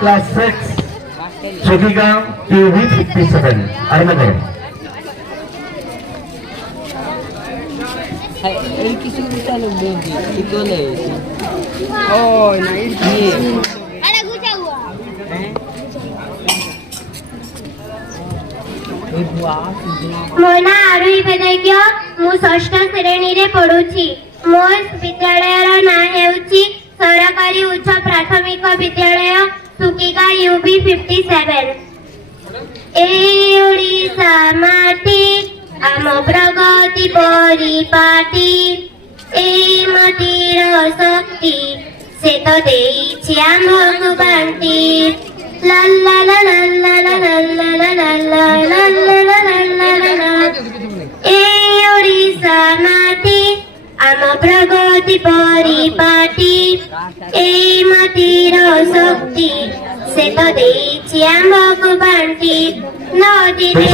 क्लास 6 चौकीगांव टीवी 57 आरंभ करो। এই কিছু চালু বন্ধি কি চলে ওই না এই আরে গুছাও হ্যাঁ এই বুয়া ମୋ ନାଁ ଆରୋହୀ ବେଦଜ୍ଞ। ମୁଁ ଷଷ୍ଠ ଶ୍ରେଣୀରେ ପଢୁଛି। ମୋ ବିଦ୍ୟାଳୟର ନାଁ ହେଉଛି ସରକାରୀ ଉଚ୍ଚ ପ୍ରାଥମିକ ବିଦ୍ୟାଳୟ ସୁକିଗାଁ ୟୁବି 57। ଏଇ ଓଡ଼ିଶା ମାଟି ଆମ ପ୍ରଗତି ପରିପାଟି, ଏଇ ମାଟିର ଶକ୍ତି ସେ ତ ଦେଇଛି ଆମକୁ ବାଣ୍ଟି। ଲା ଲା ଲା ଲା ଲା ଲା ଲା ଲା ଲା ଲା ଲା ଲା ଲା ଲା। ଏଇ ଓଡ଼ିଶା ମାଟି ଆମ ପ୍ରଗତି ପରିପାଟି, ଏଇ ମାଟିର ଶକ୍ତି ସେ ତ ଦେଇଛି ଆମକୁ ବାଣ୍ଟି। ନଦୀରେ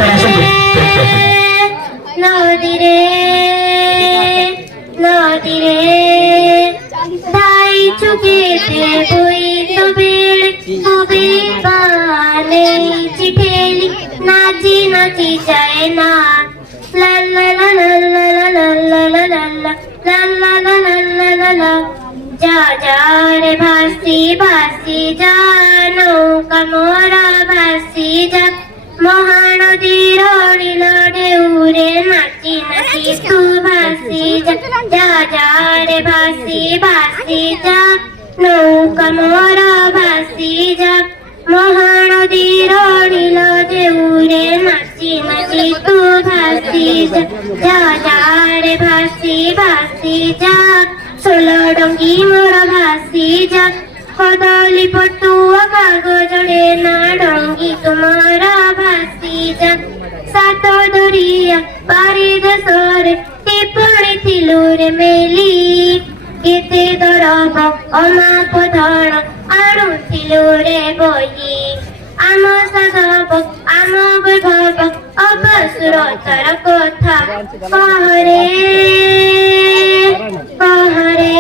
ନଦୀରେ ନଦୀରେ ଧାଇଛୁ କେତେ ବୋଇତ ବେଳେ କବି ନେଇଛି ଠେଲି ନାଚି ନାଚି ଯାଏ ନା। ଲା ଲା ଲା ଲା ଲା ଲା ଲା ଲା ଲା ଲା ଲା ଲା ଲା ଲା ଲା ଲା ଲା। যা যা রে ভাসি ভাসি যা নৌকা মোরা ভাসি যা, মহানদীর নীল ঢেউরে নাচি নাচি তু ভাসি যা। যা যা রে ভাসি ভাসি যা নৌকা মোরা ভাসি যা, মহানদীর নীল ঢেউরে নাচি নাচি তু ভাসি যা। যা যা রে ভাসি ভাসি যা ষোলো ডঙ্গি মোরা ভাসি যা, কদলি পটুয়া কাগজরে না ডঙ্গি তোমারা ভাসি যা। সাত দরিয়া পারি দেশরে টিপଣି ଥିଲୁ ରେ মেলি, କେତେ ଦରବ ଅମାପ ଧନ ଆଣୁଥିଲୁ ରେ ବହି। ଆମ ସାଧବ ଆମ ବୈଭବ ଅବସୁରତାର କଥା କହରେ କହରେ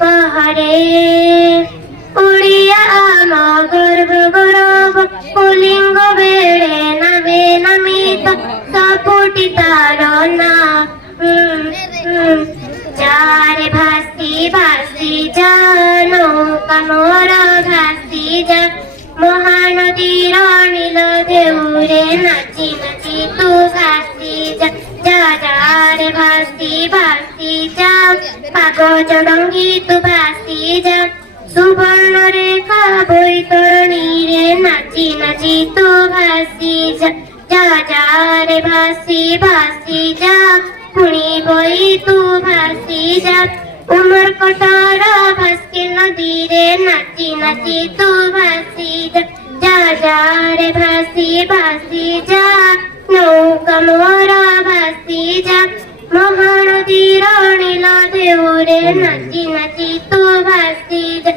କହରେ। ଓଡ଼ିଆ ଆମ ଗର୍ବ ଗୌରବ ପୁଲିଙ୍ଗ ବେଳେ ନାମେ ନାମିତ ସବୁଠି ତାର ନା। ଯାରେ ଭାସି ଭାସି ଯା ନୌକା ମୋର ଭାସି ଯା, ମହାନଦୀର ନୀଳ ଢେଉରେ ନାଚି ନାଚି ତୁ ଭାସି ଯା। ଯା ଯାରେ ଭାସି ଭାସି ଯା କାଗଜ ଡଙ୍ଗି ତୁ ଭାସି ଯା, ସୁବର୍ଣ୍ଣ ରେଖା ବୈତରଣୀରେ ନାଚି ନାଚି ତୁ ଭାସି ଯା। ଯା ଯାରେ ଭାସି ଭାସି ଯା ପୁଣି ବହି ତୁ ଭାସି ଯା, ଉମରକୋଟର ଭାସ୍କି ନଦୀରେ ନାଚି ନାଚି ତୁ ଭାସି ଯା। ଯା ଯାରେ ଭାସି ଭାସି ଯା ନୌକା ମୋର ଭାସି ଯା, ମହାନଦୀର ନୀଳ ଢେଉରେ ନାଚି ନାଚି ତୁ ଭାସି ଯା।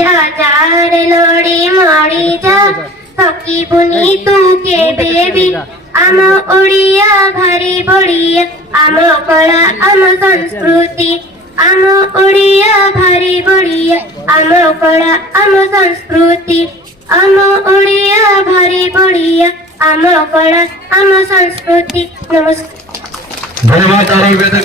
ଯା ଯାରେ ଲଡ଼ି ମଡ଼ି ଯା ଥକିବୁନି ତୁ କେବେ ବି, ଆମ ଓଡ଼ିଆ ଭାରି ବଢ଼ିଆ ଆମ କଳା ଆମ ସଂସ୍କୃତି। ଆମ ଓଡ଼ିଆ ଭାରି ବଢ଼ିଆ ଆମ କଳା ଆମ ସଂସ୍କୃତି। ଆମ ଓଡ଼ିଆ ଭାରି ବଢ଼ିଆ ଆମ କଳା ଆମ ସଂସ୍କୃତି। ନମସ୍କାର। ଧନ୍ୟବାଦ।